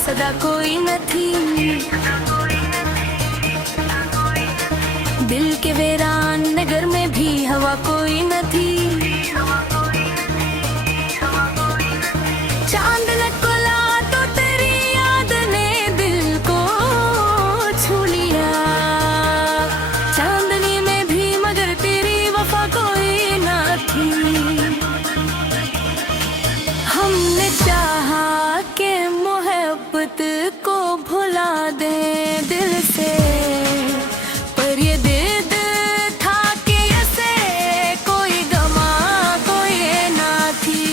सदा कोई न थी। दिल के वीरान नगर में भी हवा कोई न थी। चांद निकला तो तेरी याद ने दिल को छू लिया। चांदनी में भी मगर तेरी वफा कोई न थी। हमने चाहा कि मोहब्बत को भुला दे दिल से, पर ये दर्द था कि ऐसे कोई गमा कोई ना थी।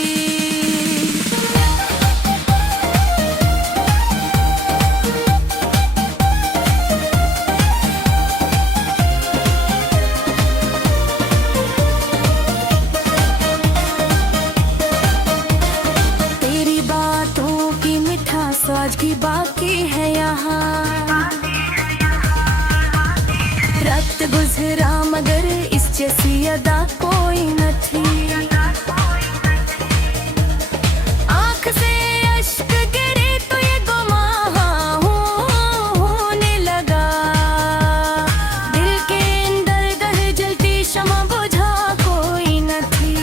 तेरी बातों की मिठास आज भी बाकी है यहाँ। रात गुजरा मगर इस जैसी अदा कोई न थी। आँख से अश्क गिरे तो ये गुमा होने लगा। दिल के अंदर दर जलती शमा बुझा कोई न थी।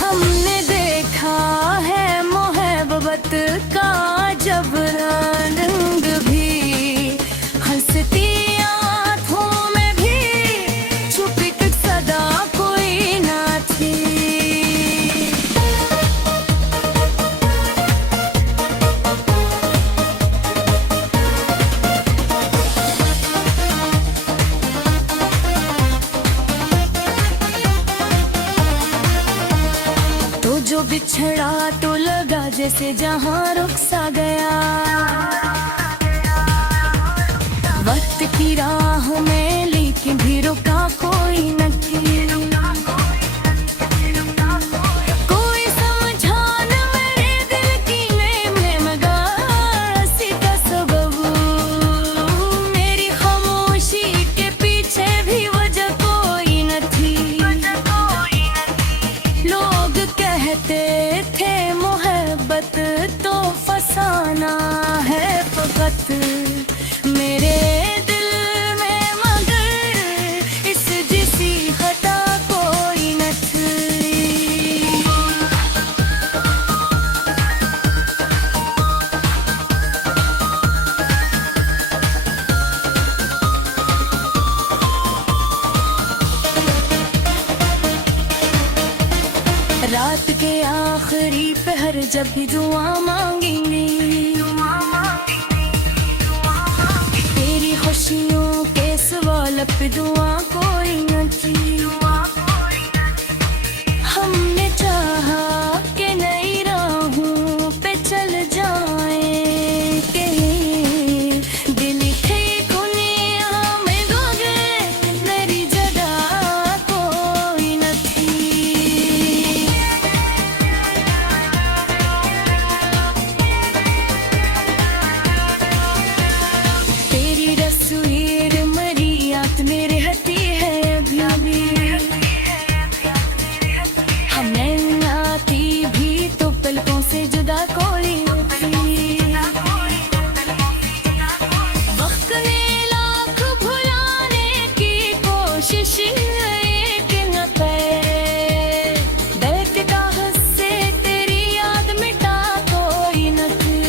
हमने देखा है मोहब्बत का जब रंग भी, हंसती आँखों में भी छुपी कुछ सदा कोई ना थी। तो जो बिछड़ा तो लगा जैसे जहां रुक सा गया। वक्त की राह में लेकिन भी रुका कोई न थी। कोई समझा न मेरे दिल की मगासी का सबब। मेरी खामोशी के पीछे भी वजह कोई न थी। लोग कहते थे मोहब्बत तो फसाना है फकत मेरे दिल में, मगर इस जिसी खता कोई न थी। रात के आखिरी पहर जब भी दुआ मांगेंगे, तेरी खुशियों के सिवा लब पे दुआ कोई न थी। हमने चाहा कि नई राहों पे चल जाएं, के दिल थे दुनिया में मगर मेरी जगह कोई न थी। तेरी तस्वीर मरी याद मेरे हती है अभी भी। हमें आती भी तो पलकों से जुदा कोई न थी। वक्त ने लाख भुलाने की कोशिश एक न करे। दर्द कागज से तेरी याद मिटा कोई न थी।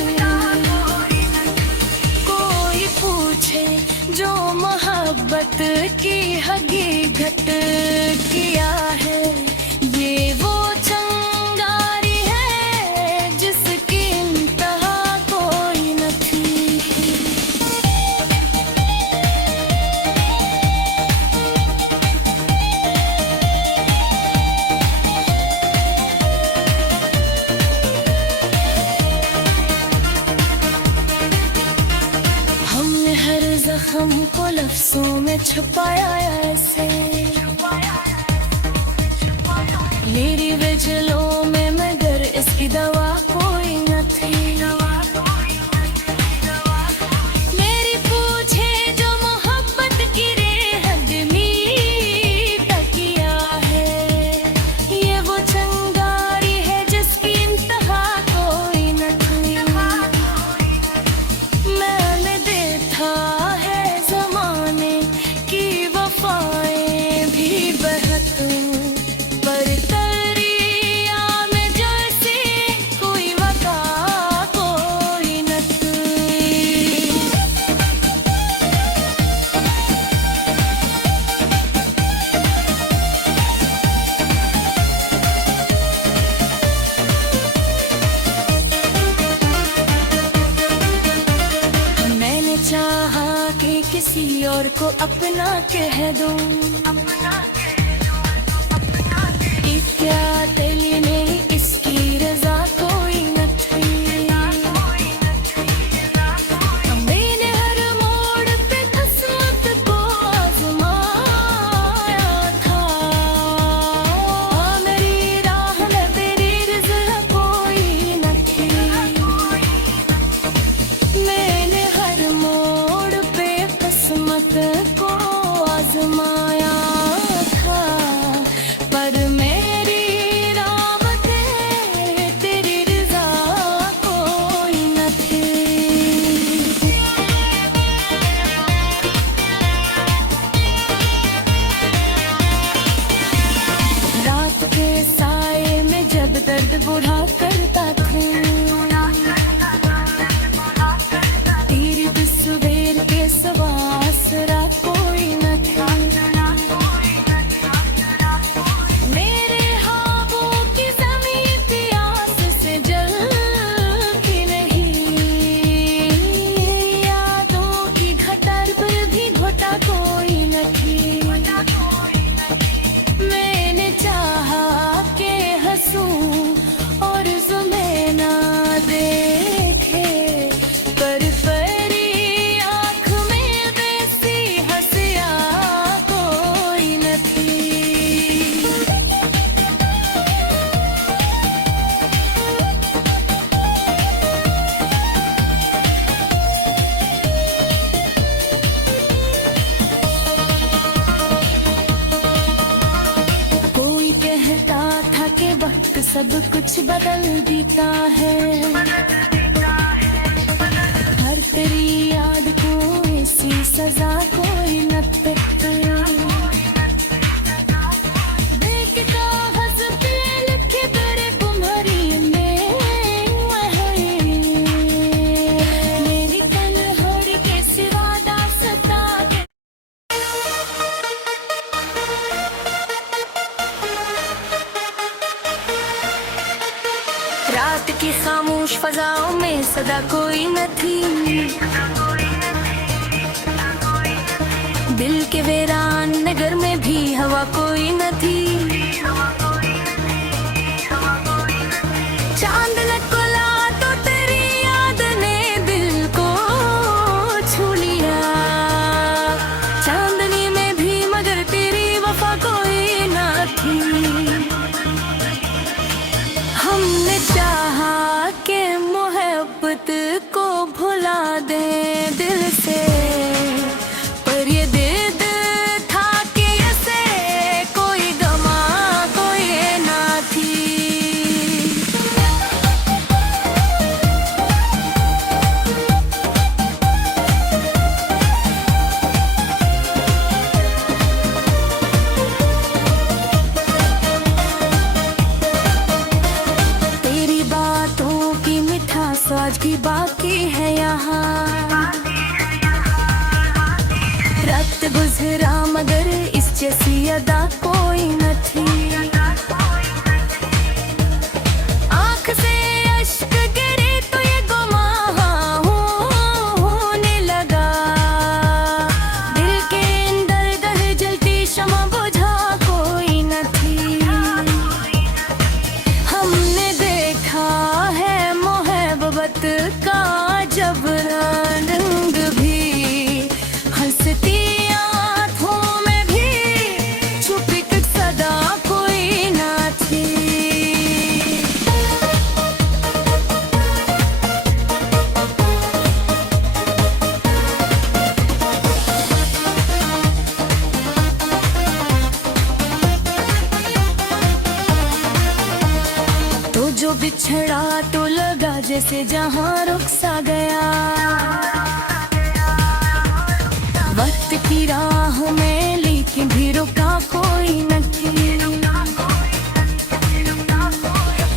कोई पूछे जो मोहब्बत की हकीकत किया है, ये वो चंगारी है जिसकी इंतहा कोई न थी। हमने हर जख्म को लफ्जों में छुपाया ऐसे। मेरी वजलों में मगर इसकी दवा कोई न थी। मेरी पूछे जो मोहब्बत की रेहद में तकिया है, ये वो चंगारी है जिसकी इंतहा कोई न थी। और को अपना कह दूं क्या तेली नहीं इसकी रजा कोई न थी मैंने हर मोड़ पे किस्मत को आजमाया था मेरी राह में मेरी रिज़्क़ कोई न थी मैंने हर मोड़ पे किस्मत को आजमाया था पर मेरी रावते तेरी रज़ा कोई न थी रात के साए में जब दर्द बुरा करता था तेरी तस्वीर के सिवा आसरा कोई न था मेरे ख्वाबों की ज़मीं प्यास से जलती नहीं यादों की घटर पर भी घोटा कोई न थी मैंने चाहा के हंसूं और ज़ुमे ना देखे पर परी आँख में वैसी हंसिया कोई न थी कोई कहता था कि वक्त सब कुछ बदल देता है हर तेरी याद को ऐसी सजा कोई न देता देख कागज़ पे लिखे तेरे गुमहरी में मेरी तन्हाई के सिवा दास्तां के रात की खामोश फजाओं में सदा कोई न थी दिल के वीरान नगर में भी हवा कोई न थी चांद लटकोला तो तेरी याद ने दिल को छू लिया चांदनी में भी मगर तेरी वफा कोई न थी हमने चाहा के मोहब्बत को भुला दे दिल से पर ये दिल था कि ऐसे कोई गमा कोई ना थी तेरी बातों की मिठास आज भी बाकी है यहाँ रात गुजरा मगर इस जैसी अदा कोई न थी आँख से अश्क गिरे तो ये गुमा होने लगा दिल के अंदर दर जलती शमा बुझा कोई न थी हमने देखा है मोहब्बत का जब रंग भी हंसती आँखों में भी छुपी कुछ सदा कोई ना थी तो जो बिछड़ा तो लगा जैसे जहां रुक सा गया वक्त की राह में लेकिन भी रुका कोई न थी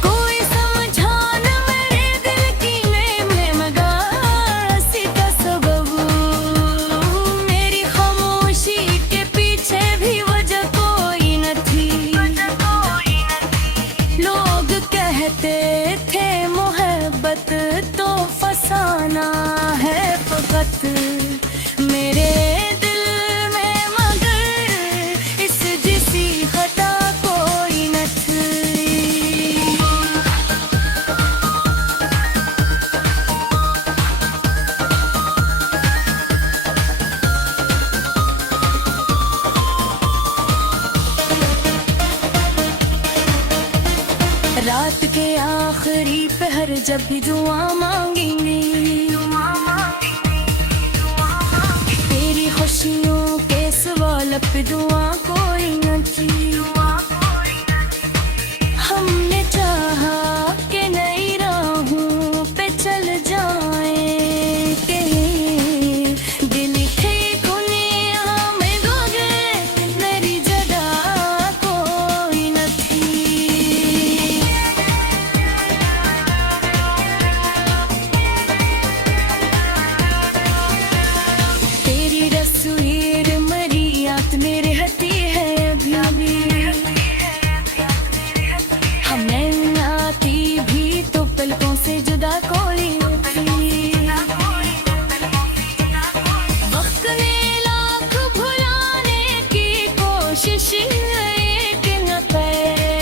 कोई समझा न मेरे दिल की में मगर सी का सबब मेरी खामोशी के पीछे भी वजह कोई न थी लोग कहते थे मोहब्बत तो फसाना है फकत मेरे दिल रात के आखिरी पहर जब भी दुआ मांगेंगे, तेरी खुशियों के सिवा लब पे दुआ कोई न थी। हमने चाहा कि नई राहों पे चल जाएं, के दिल थे दुनिया में गोगे मेरी जगह कोई न थी। तेरी तस्वीर मेरी याद में रहती है अभी भी। हमें आती भी तो पलकों से जुदा कोई थी। वक्त ने लाख भुलाने की कोशिश एक न करे,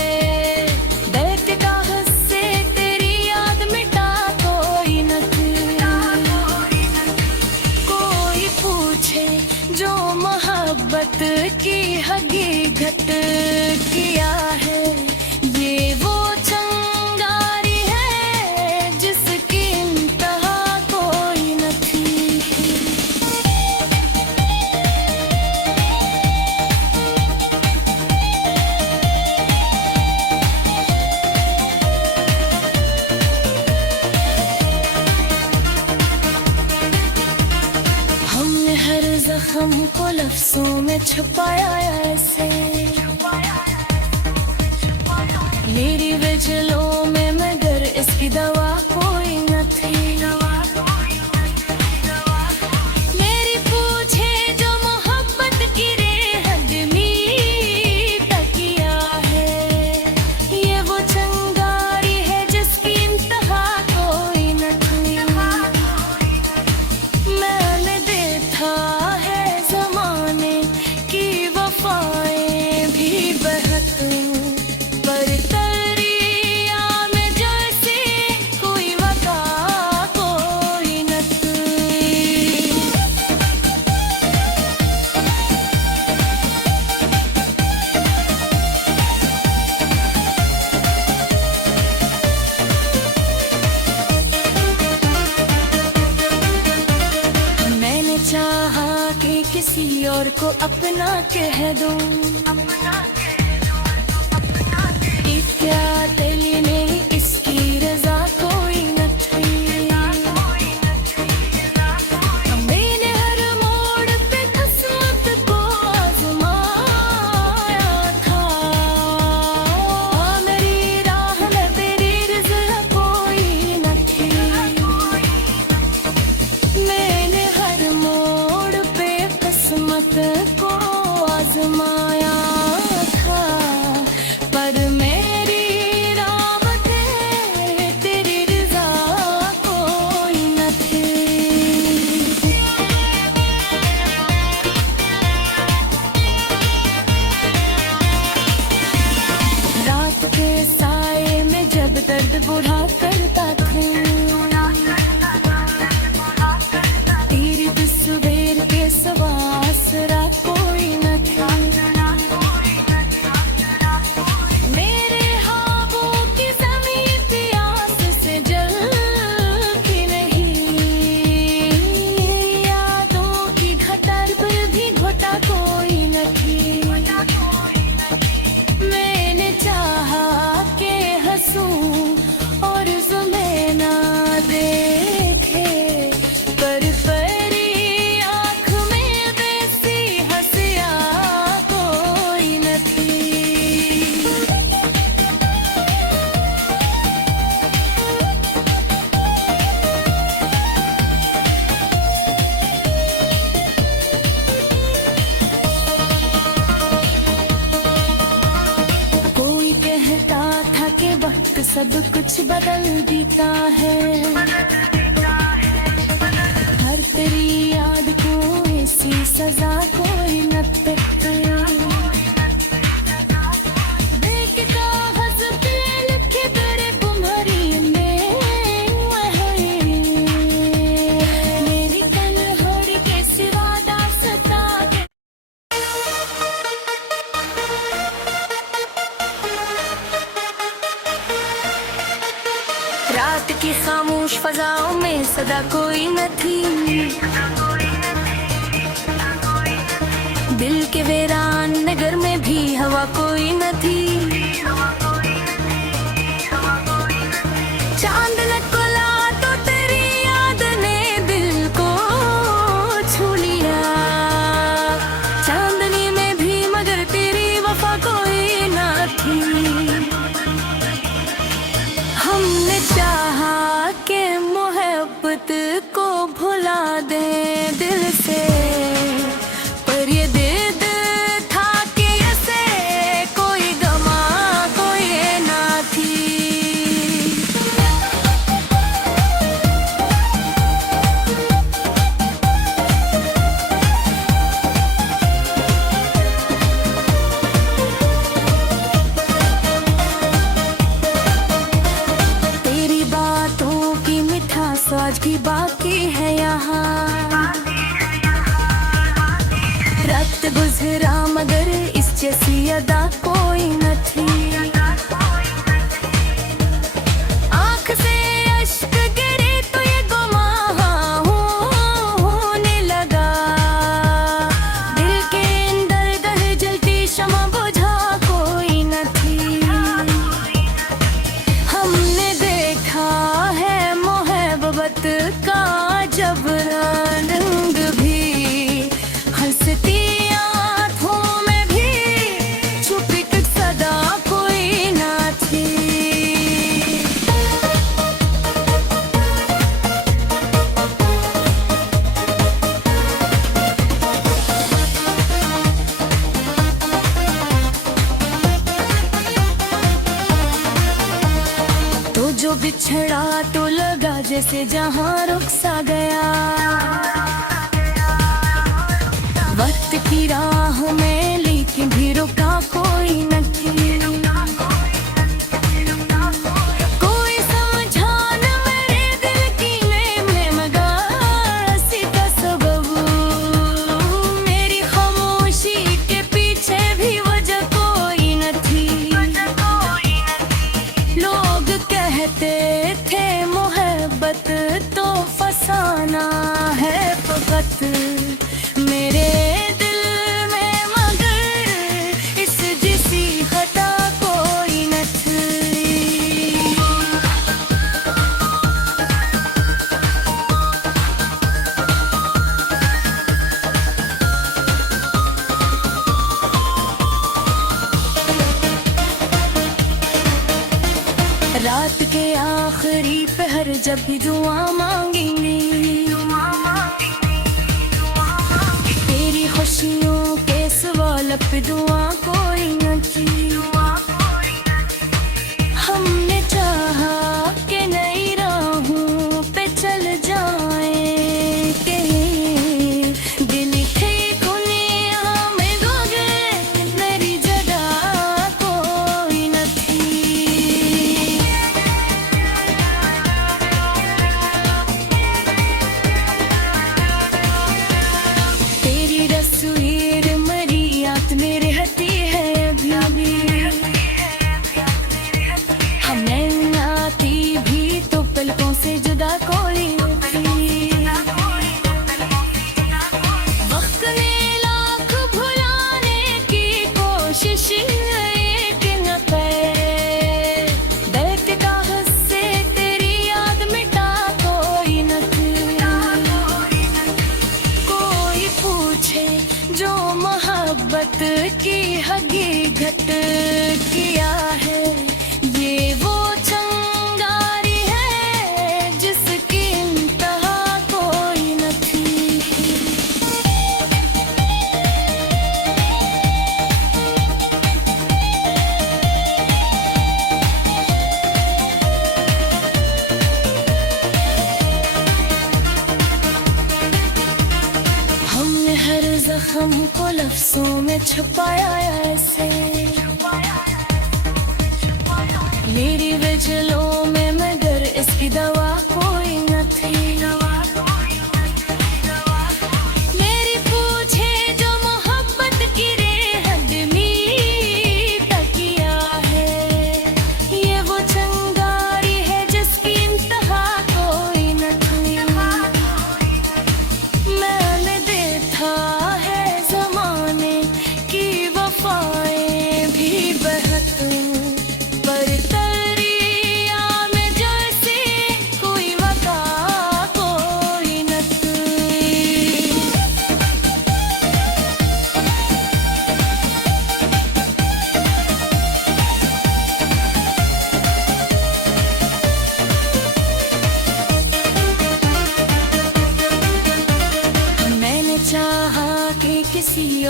दर्द का हिस्से तेरी याद मिटा कोई न थी। कोई पूछे जो मोहब्बत की हकीकत किया है, ये वो चंगारी है जिसकी इंतहा कोई न थी। हमने हर जख्म को लफ्जों में छुपाया ऐसे, मेरी वजलों में मगर इसकी दवा कोई न थी। मेरी पूछे जो मोहब्बत की रेहदमी तकिया है, ये वो चंगारी है जिसकी इंतहा कोई न थी। मैंने देखा है जमाने की वफाएं भी बहक, पर दरिया में जैसे कोई वफा कोई न थी। मैंने चाहा कि किसी और को अपना कह दूं, क्या दिल में इसकी रजा कोई न थी। मैंने हर मोड़ पे किस्मत को आजमाया था, मेरी राह में तेरी रज़ा कोई न थी। मैंने हर मोड़ पे किस्मत को आजमाया था, पर मेरी राह में तेरी रज़ा कोई न थी। रात के साए में जब दर्द बुरा करता था, तेरी तस्वीर के सिवा आसरा कोई न था। मेरे ख्वाबों की ज़मीं प्यास से जलती नहीं, यादों की घटर पर भी घोटा कोई न थी। मैंने चाहा के हंसूं और ज़ुमे ना देखे, पर परी आँख में वैसी हंसिया कोई न थी। कोई कहता था कि वक्त सब कुछ बदल देता है, हर तेरी याद को ऐसी सजा कोई न देता। देख कागज़ पे लिखे तेरे गुमहरी में, मेरी तन्हाई के सिवा दास्तां के सदा कोई न थी। दिल के वीरान नगर में भी हवा कोई न थी। चांद निकला तो तेरी याद ने दिल को छू लिया। चांदनी में भी मगर तेरी वफा कोई न थी। हमने चाहा कि मोहब्बत को भुला दे दिल से, पर ये दर्द था कि ऐसे कोई गमा कोई ना थी। तेरी बातों की मिठास आज भी बाकी है यहाँ। रात गुजरा मगर इस जैसी अदा कोई न थी। आँख से अश्क गिरे तो ये गुमा होने लगा। दिल के अंदर दर जलती शमा बुझा कोई न थी। हमने देखा है मोहब्बत का जब रंग भी, हंसती आँखों में भी छुपी कुछ सदा कोई ना थी। तो जो बिछड़ा तो लगा जैसे जहां रुक सा गया। वक्त की राह में लेकिन भी रुका कोई न थी। कोई समझा न मेरे दिल की मैं मगर सी का सबब। मेरी खामोशी के पीछे भी वजह कोई न थी। लोग कहते थे मोहब्बत तो फसाना है फकत मेरे दिल में, मगर इस जैसी खता कोई न थी। रात के आखिरी पहर जब भी दुआ मांगेंगे, तेरी खुशियों के सिवा लब पे दुआ कोई न थी। हमने चाहा कि नई राहों पे चल जाएं, के दिल थे दुनिया में मगर मेरी जगह कोई न थी। तेरी तस्वीर मरी याद मेरे हती है अभी भी। हमें आती भी तो पलकों से जुदा कोई न थी। वक्त ने लाख भुलाने की कोशिश लेकिन न पाए। दर्द का हिस्से तेरी याद मिटा कोई न थी। कोई पूछे जो मोहब्बत की हकीकत किया है, ये वो चंगारी है जिसकी इंतहा कोई न थी। हमने हर जख्म को लफ्जों में छुपाया ऐसे। मेरी वजलों में मगर इसकी दवा कोई न थी। मेरी पूछे जो मोहब्बत की रेहद मीठा किया है, ये वो चंगारी है जिसकी इंतहा कोई न थी।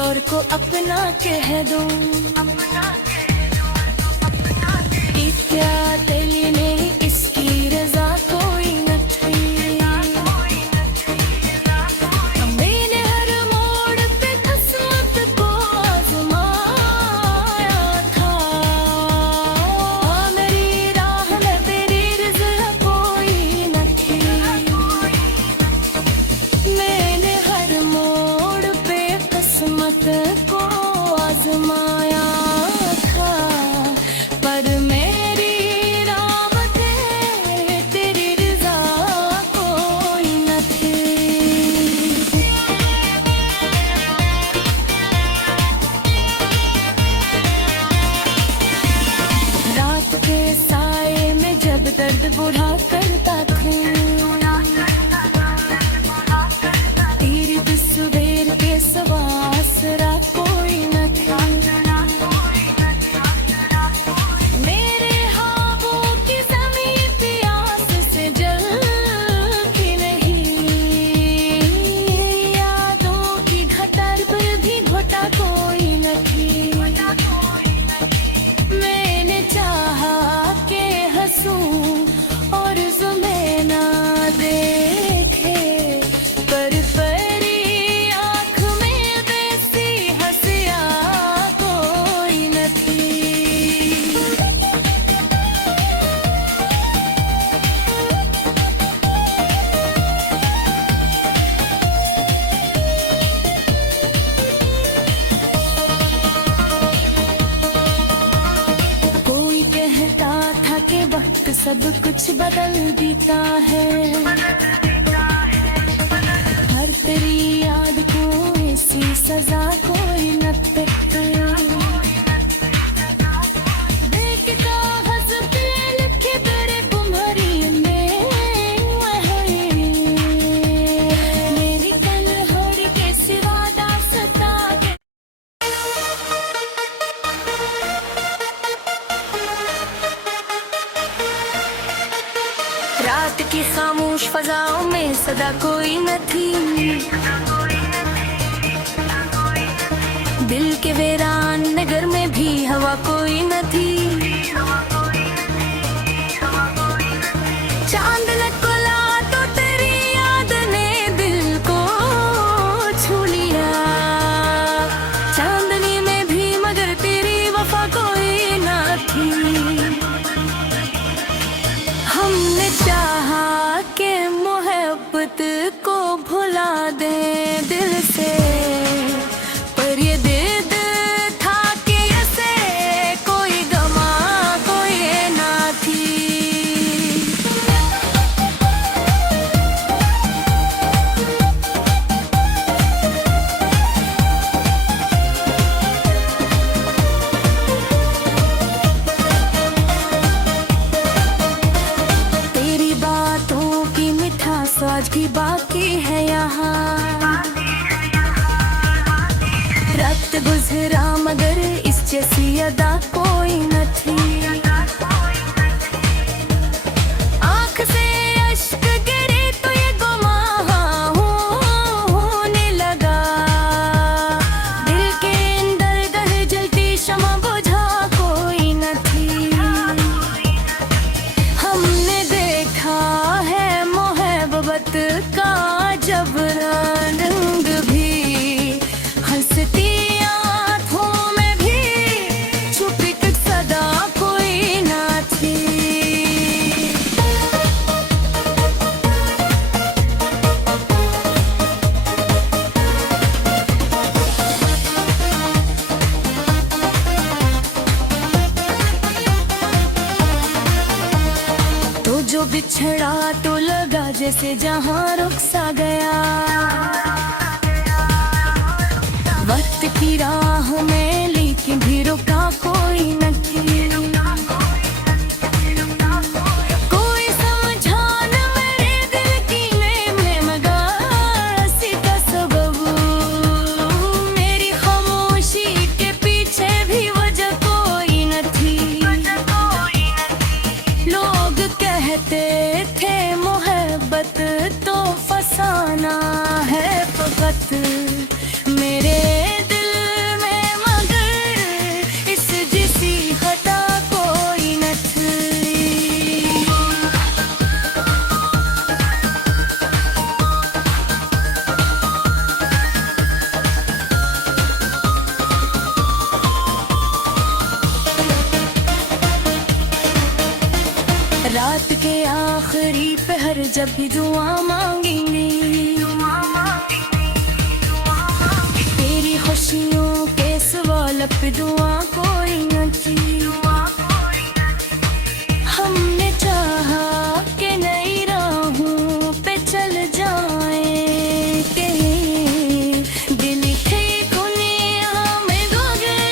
और को अपना कह दूं क्या तेली नहीं इसकी रजा कोई न थी मैंने हर मोड़ पे किस्मत को आजमाया था मेरी राह में तेरी रजा कोई न थी मैंने हर मोड़ पे किस्मत को आजमाया था पर मेरी राह में तेरी रजा कोई न थी रात के साए में जब दर्द बुढ़ा करता था तेरी तस्वीर के सवासरा कोई न था मेरे ख्वाबों की ज़मीं प्यास से जलती नहीं यादों की घटर पर भी घोटा कोई न थी मैंने चाहा के हंसूं और ज़ुमे ना देखे पर परी आँख में वैसी हंसिया कोई न थी कोई कहता था कि वक्त सब कुछ बदल देता है हर तेरी याद को ऐसी सजा कोई न देते देख कागज पे लिखे तेरे गुमहरी में मेरी तन्हाई के सिवा दास्तां के रात की खामोश फजाओं में सदा कोई न थी दिल के वीरान नगर में भी हवा कोई न थी चांद लटकोला तो तेरी याद ने दिल को छू लिया चांदनी में भी मगर तेरी वफा कोई न थी हमने चाहा के मोहब्बत को भुला दे दिल से पर ये दिल था कि ऐसे कोई गमा कोई ना थी तेरी बातों की मिठास आज भी बाकी है यहाँ रात गुजरा मगर इस जैसी अदा कोई न थी आँख से अश्क गिरे तो ये गुमा होने लगा दिल के अंदर दर जलती शमा बुझा कोई न थी हमने देखा है मोहब्बत का जब रंग भी हंसती आँखों में भी छुपी कुछ सदा कोई ना थी तो जो बिछड़ा तो लगा जैसे जहां रुक सा गया वक्त की राह में लेकिन भी रुका कोई न थी कोई समझा न मेरे दिल की मैं मगा हंसी का सबब मेरी खामोशी के पीछे भी वजह कोई न थी लोग कहते थे मोहब्बत तो फसाना है फकत मेरे दिल वक्त के आखिरी पहर जब भी दुआ मांगेंगे, तेरी खुशियों के सिवा लब पे दुआ कोई न थी। हमने चाहा कि नई राहों पे चल जाएं, के दिल थे दुनिया में गोगे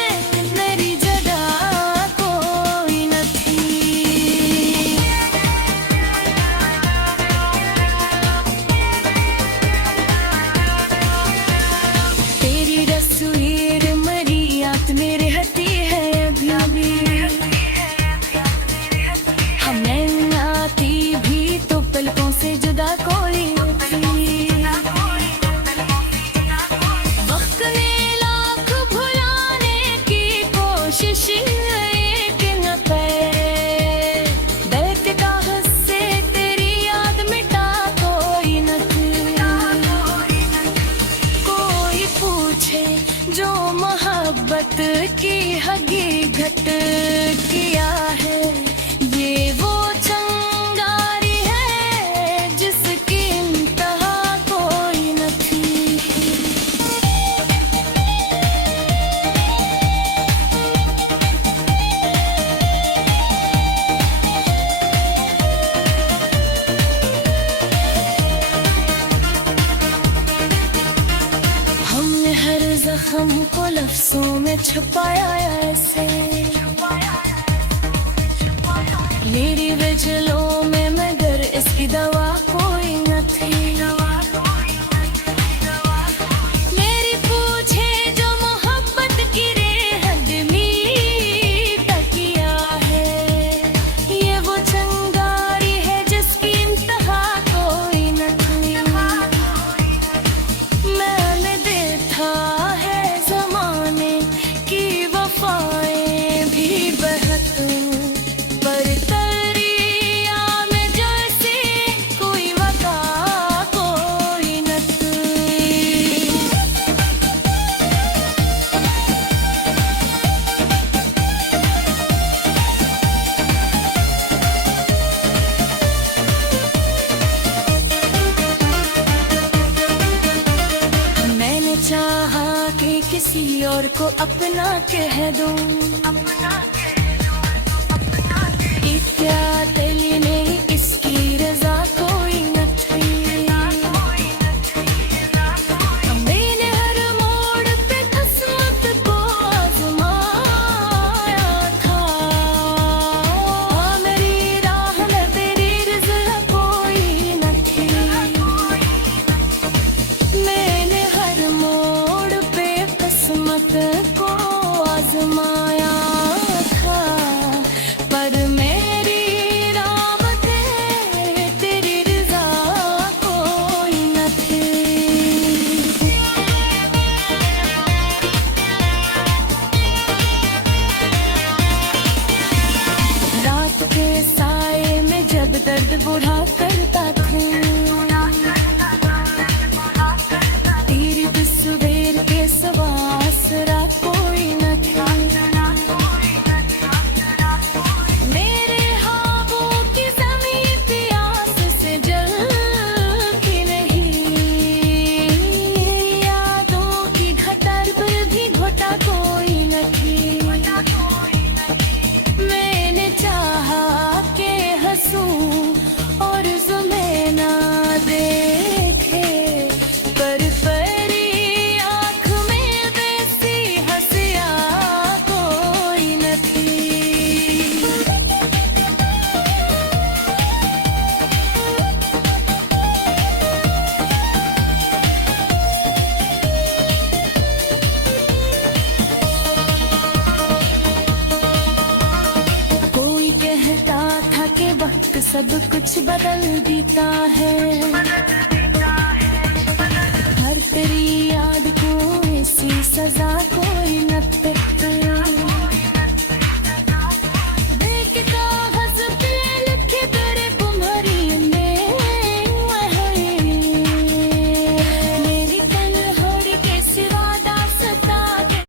मेरी जगह कोई न थी। तेरी तस्वीर मेरी याद में रहती है अभी भी। हमें आती भी तो पलकों से जुदा कोई थी। वक्त ने लाख भुलाने की कोशिश लेकिन पे दर्द का हिस्से तेरी याद मिटा कोई न थी। कोई पूछे जो मोहब्बत की हकीकत किया है, ये वो चंगारी है जिसकी इंतहा कोई न थी। हमने हर जख्म को लफ्जों में छुपाया ऐसे, मेरी वजलों में मगर इसकी दवा कोई न थी। मेरी पूछे जो मोहब्बत की रेहद में तकिया है, ये वो चंगारी है जिसकी इंतहा कोई न थी। मैंने देखा है ज़माने की वफ़ाएं भी बहत, पर दरिया में जैसे कोई वफ़ा कोई न थी। मैंने चाहा कि किसी और को अपना कह दूं, क्या दिल ने इसकी रजा कोई न थी। मैंने हर मोड़ पे किस्मत को आजमाया था, मेरी राह में तेरी रज़ा कोई न थी। मैंने हर मोड़ पे किस्मत को आजमाया था, पर मेरी राह में तेरी रज़ा कोई न थी। रात के साए में जब दर्द बुढ़ा करता था, तेरी तस्वीर के सिवा आसरा कोई न था। मेरे ख्वाबों की ज़मीं प्यास से जलती नहीं, यादों की घटर पर भी घोटा कोई न थी। मैंने चाहा के हंसूं और ज़ुमे ना देखे, पर परी आँख में वैसी हंसिया कोई न थी। कोई कहता था कि वक्त सब कुछ बदल देता है, हर तेरी याद को ऐसी सजा कोई न देता। देख कागज़ पे लिखे तेरे बुम्हरी में, मेरी तन्हाई के सिवा दास्तां के।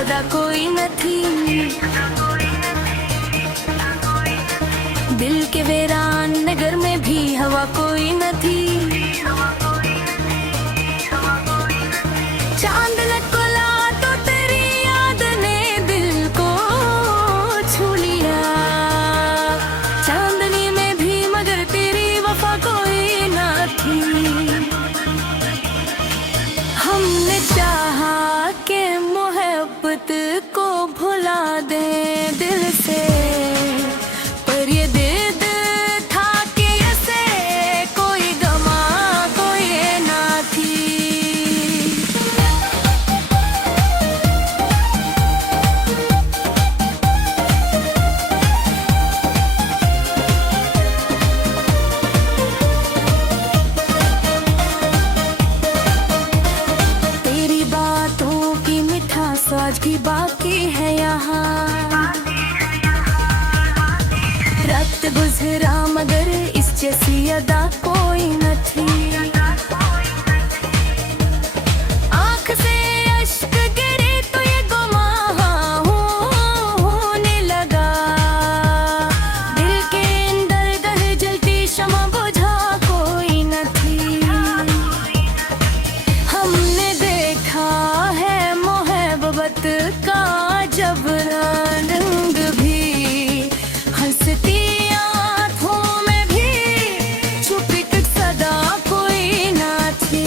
सदा कोई न थी। दिल के वीरान नगर में भी हवा कोई न थी। चांद लटकोला तो तेरी याद ने दिल को छू लिया। चांदनी में भी मगर तेरी वफा कोई न थी। हमने चाहा कि मोहब्बत को भुला दे दिल से, पर ये दर्द था कि ऐसे कोई गमा कोई ना थी। तेरी बातों की मिठास आज भी बाकी है यहाँ। रात गुजरा मगर इस जैसी अदा कोई न थी। आँख से अश्क गिरे तो ये गुमा होने लगा। दिल के अंदर दर जलती शमा बुझा कोई न थी। हमने देखा है मोहब्बत का जब रंग भी, हंसती आँखों में भी छुपी तक सदा कोई ना थी।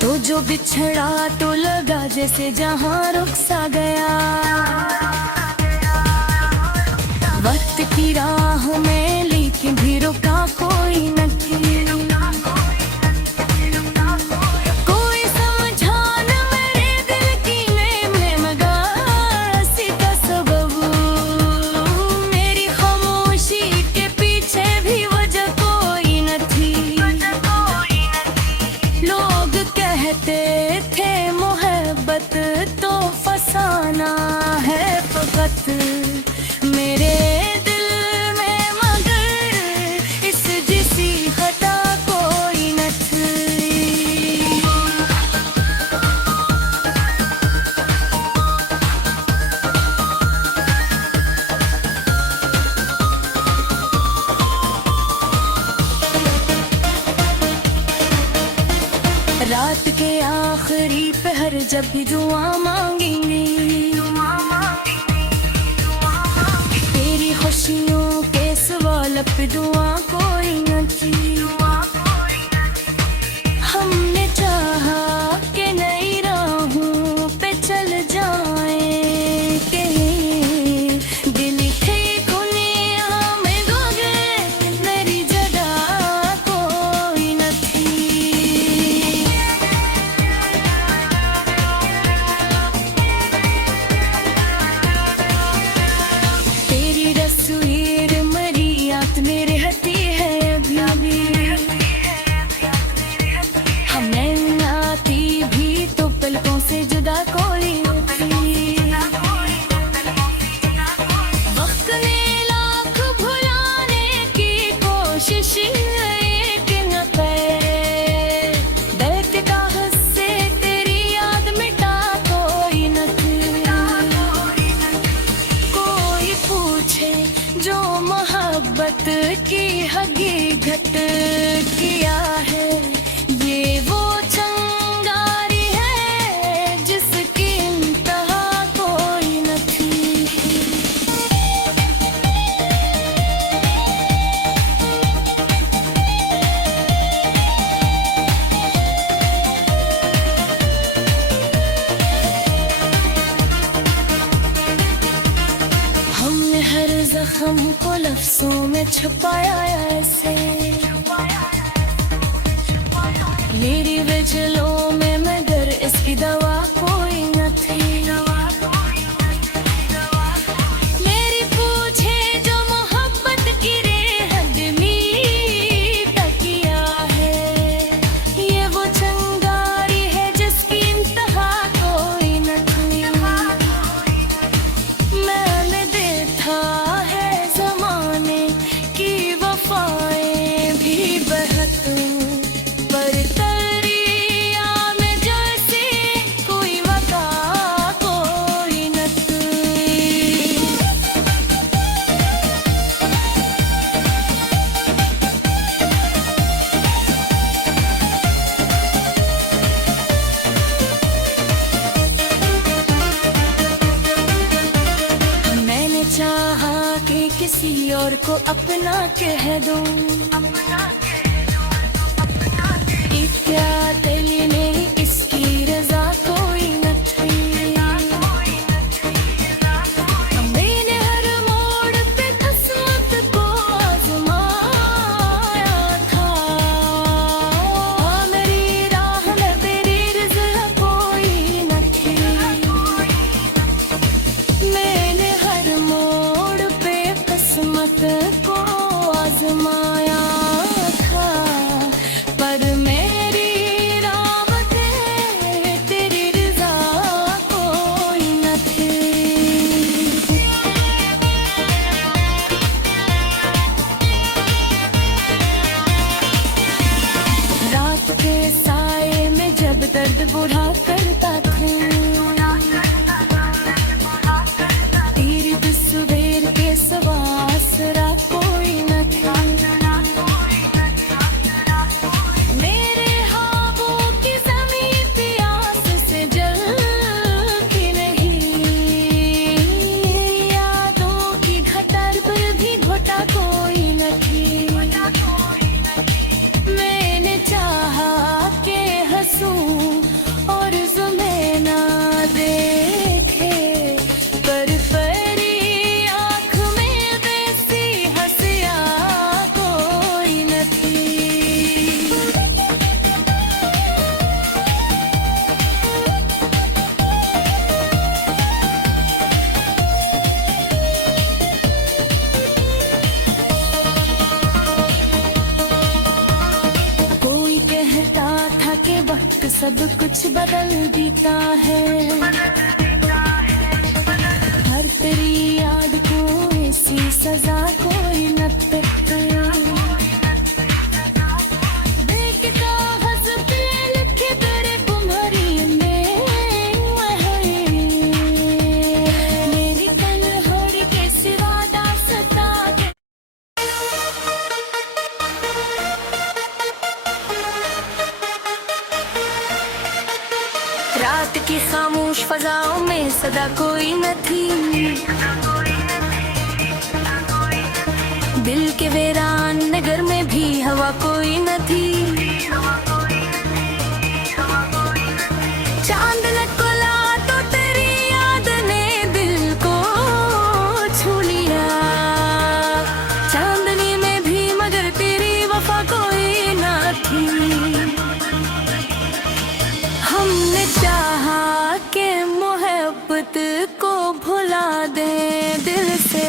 तो जो बिछड़ा तो लगा जैसे जहां रुक सा गया। वक्त की राह में लेकिन भी रुका कोई न थी। कोई समझा न मेरे दिल की मैं मगर सी का सबब। मेरी खामोशी के पीछे भी वजह कोई न थी। लोग कहते थे मोहब्बत तो फसाना है फकत मेरे दिल में, मगर इस जिसी खता कोई न थी। रात के आखिरी पहर जब भी दुआ मांगेंगे, तेरी खुशियों के सवाल पे दुआ कोई न थी। हमने चाहा कि नई राहों पे चल जाएं, के दिल थे दुनिया में मगर मेरी जगह कोई न थी। तेरी तस्वीर मरी याद में रहती है अभी भी। हमें आती भी तो पलकों से जुदा कोई न थी। वक्त ने लाख भुलाने की कोशिश एक न करे। दर्द का हस्से तेरी याद मिटा कोई न थी। कोई पूछे जो मोहब्बत की हकीकत किया है, ये वो चंगारी है जिसकी इंतहा कोई न थी। हमने हर जख्म को लफ्जों में छुपाया ऐसे। मेरी वजलों में मगर इसकी दवा कोई न थी। मेरी पूछे जो मोहब्बत की रेहद में तकिया है, ये वो चंगारी है जिसकी इंतहा कोई न थी। और को अपना कह दूं क्या तेली इसकी रजा कोई न थी मैंने हर मोड़ पे किस्मत को आजमाया था मेरी राह में मेरी रिज़्क़ कोई न थी मैंने हर मोड़ पे किस्मत को आजमाया था पर मेरी रावते तेरी रज़ा कोई न थी रात के साए में जब दर्द बुरा करता था तेरी तस्वीर के सिवा आसरा कोई न था मेरे ख्वाबों की ज़मीं प्यास से जलती नहीं यादों की घटर पर भी घोटा कोई न थी मैंने चाहा के हंसूं और ज़ुमे ना देखे पर परी आँख में वैसी हंसिया कोई न थी कोई कहता था कि वक्त सब कुछ बदल देता है हर तेरी याद को ऐसी सजा कोई न देता देख कागज़ पे लिखे तेरे गुमहरी में मेरी तन्हाई के सिवा दास्तां के रात की खामोश फजाओं में सदा कोई न थी दिल के वीरान नगर में भी हवा कोई न थी चांद निकला तो तेरी याद ने दिल को छू लिया चांदनी में भी मगर तेरी वफा कोई न थी हमने चाहा के मोहब्बत को भुला दे दिल से